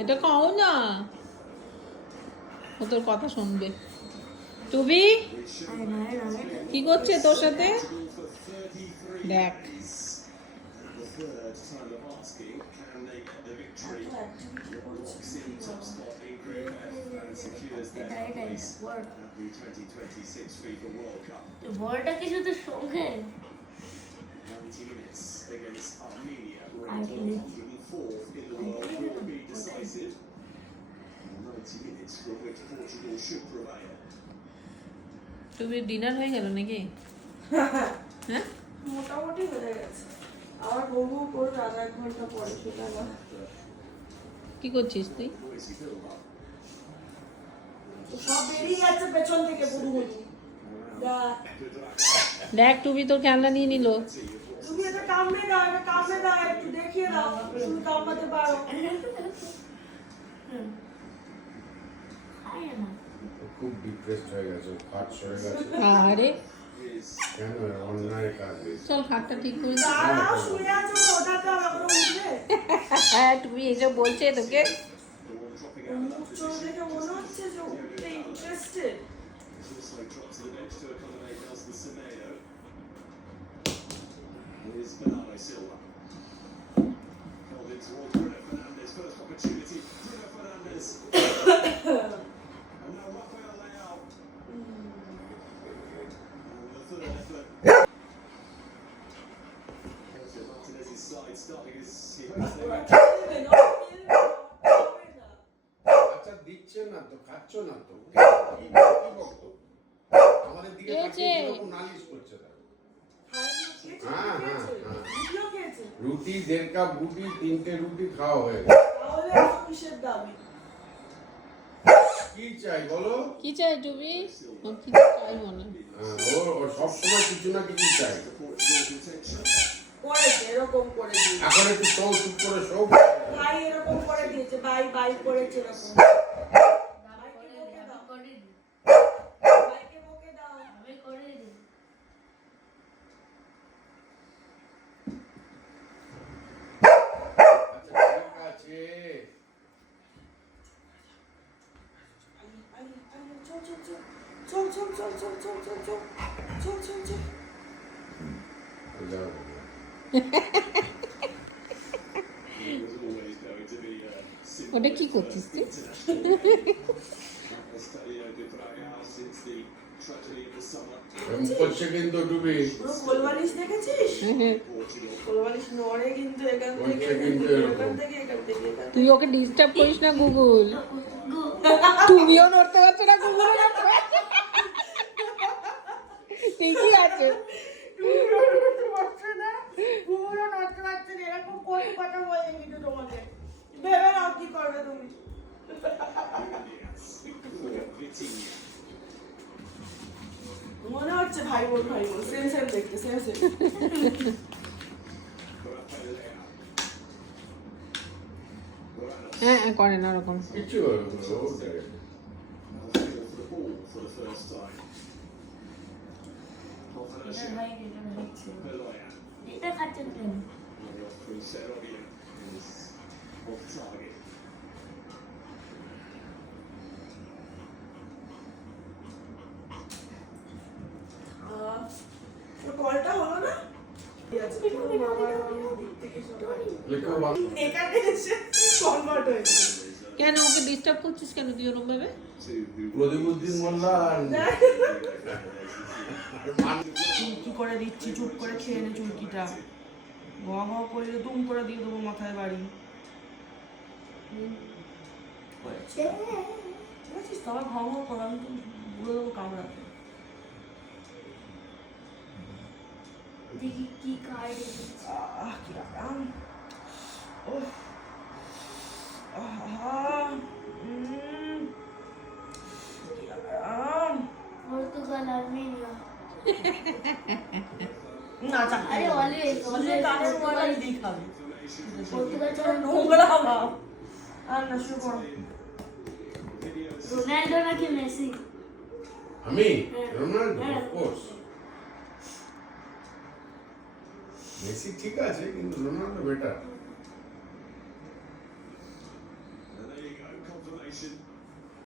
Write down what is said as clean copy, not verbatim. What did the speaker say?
এটা খাও না, ও তোর কথা শুনবে। টুবি কি করছে তোর সাথে? দেখ বলটা কিছু তো সঙ্গে টুবির ডিনার হয়ে গেল নাকি? হ্যাঁ মোটামুটি হয়ে গেছে। আবার বলবো করবে আধা এক ঘন্টা পরে, সেটা আবার কি করছিস তুই? সব বেরিয়ে যাচ্ছে পেছন থেকে বুড়ুগুলি। দেখ টুবি তোর খেলনা নিয়ে নিল। তুমি এটা কামড়ে দাও, এটা কামড়ে দাও, একটু দেখিয়ে দাও তুমি কামড়াতে পারো। খুব ডিপ্রেসড হয়ে গেছে, খাট সরে গেছে। আরে কেন অন্যায় কাজ? চল খাটটা ঠিক করে দে। দাঁড়াও, শুয়ে আছো তো, ওঠাতে হবে, আমরা উঠবে। হ্যাঁ টুবি এসব বলছে তোকে। মুখ চোখ দেখে মনে হচ্ছে যে উঠতে ইন্টারেস্টেড। আচ্ছা দিচ্ছে না তো, খাচ্ছ না তো, কি বলতো? আমাদের দিকে তাকিয়ে কিরকম নালিশ করছে তারা। হ্যাঁ হ্যাঁ হ্যাঁ, রুটি 1.5 কাপ রুটি, 3টে রুটি খাওয়া হয়ে গেছে। তাহলে কিসের দাবি? কি চাই বলো? কি চাই টুবি? ও কি চাই মনে? ও সবসময় কিছু না কিছু চাই। করেছে এরকম করে দিয়েছে, এখন একটু চৌ চুপ করে শোক। ভাই এরকম করে দিয়েছে, ভাই ভাই করেছে এরকম। ভাইকে বকে দাও। আচ্ছা ঠিক আছে। চল চল চল চল চল চল চল চল চল চল চল চল। যাও। ওটা কি করছিস তুই? করছে কিন্তু ডুবি। পুরো কোলবালিশ দেখেছিস? কোলবালিশ নড়ে কিন্তু এখান থেকে, এখান থেকে, এখান থেকে। তুই ওকে ডিস্টার্ব করিস না গুগল। তুমিও নড়তে পারছো না গুগল। ঠিকই আছে। পুরো নড়তে পারছে না, এরকম কোন কথা বলে কিন্তু তোমাকে ভেবে নাও কি করবে তুমি। মনে হচ্ছে ভাই বোন সেম সেম দেখতে, সেম সেম। হ্যাঁ করে না ওরকম। কিছু এটা খাচ্ছেন কেন? কলটা হলো না? এখানে এসে কনভার্ট হয়েছে। কেন ওকে ডিস্টার্ব করছিস কেন তুই ওরকম ভাবে? প্রদীপউদ্দিন মোল্লা চুলকি করে দিচ্ছি, চুপ করে খেয়ে নে চুলকিটা। গ গ করলে দুম করে দিয়ে দেবো মাথায় বাড়ি। বুঝেছিস তো, আমার ঘ ঘ করে আমি তো বুড়ো দেবো কামড়াতে। দেখি কি খায় দেখি। কি আরাম। ওহ আহা কি আরাম। Portugal Armenia. না চা আরে অলওয়েজ কানের ময়লা দিই খাবে। পর্তুগাল ছাড়া নোংরা ভাব। আর না শুরু করো। রোনাল্ডো নাকি মেসি? আমি রোনাল্ডো অফ কোর্স। মেসি ঠিক আছে কিন্তু রোনাল্ডো বেটার